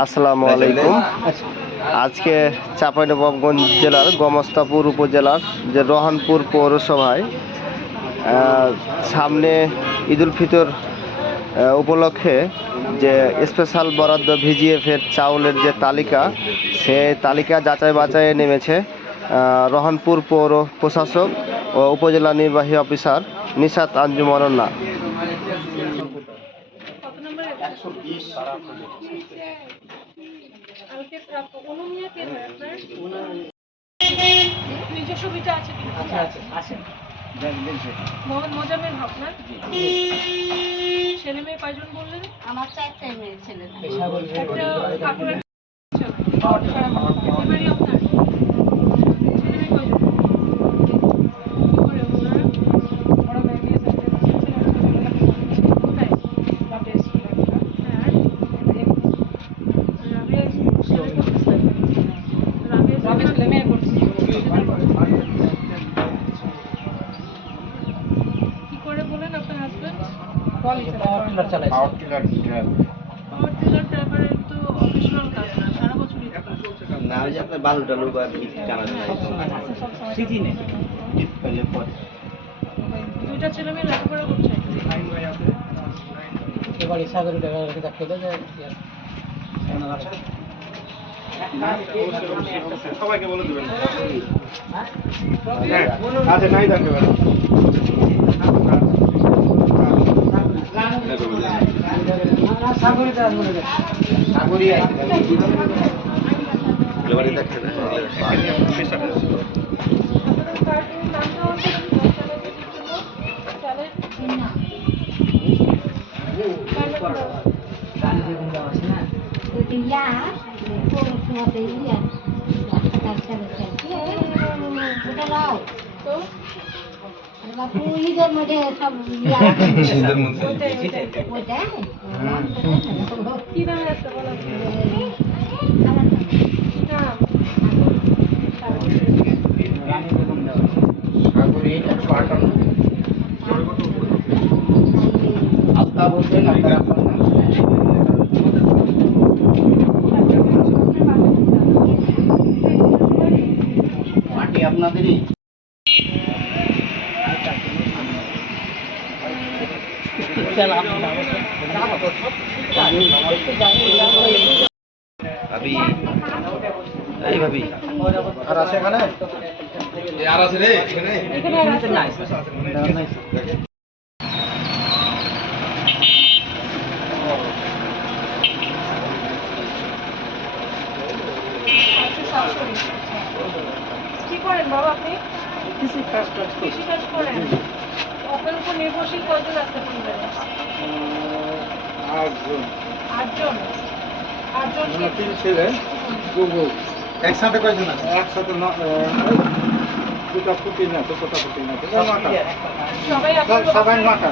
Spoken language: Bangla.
আসসালামু আলাইকুম। আজকে চাঁপাইনবাবগঞ্জ জেলার গোমস্তাপুর উপজেলার যে রহনপুর পৌরসভায় সামনে ঈদুল ফিতর উপলক্ষে যে স্পেশাল বরাদ্দ ভিজিএফের চাউলের যে তালিকা, সে তালিকা যাচাই বাছাইয়ে নেমেছে রহনপুর পৌর প্রশাসক ও উপজেলা নির্বাহী অফিসার নিশাত আঞ্জুমান অন্না। ছেলে মেয়ে কয়জন বললেন? আমার 4টা মেয়ে ছেলে। বালুটা লোক আর কি দুইটা ছেলে মেয়ে লেখাপড়া করছে। সবাইকে বলে দেবেন। আচ্ছা নাই থাকবে ঈদের মধ্যে সব কি দামে আছে বলো? মাটি আপনাদেরই। ভাবি এই ভাবি আর আছে এখানে? আর আছে রে এখানে? কি করেন বাবা আপনি? কৃষি কাজ করেন। আপনার উপর নির্ভরশীল কয়জন আছে পরিবারে? 8 জন। 8 জন তিন ছেলে একসাথে কয়জন আছে? একসাথে দুটা পুতিন আছে, ছোট পুতিন আছে, সবাই আপনার সবাই 9টা।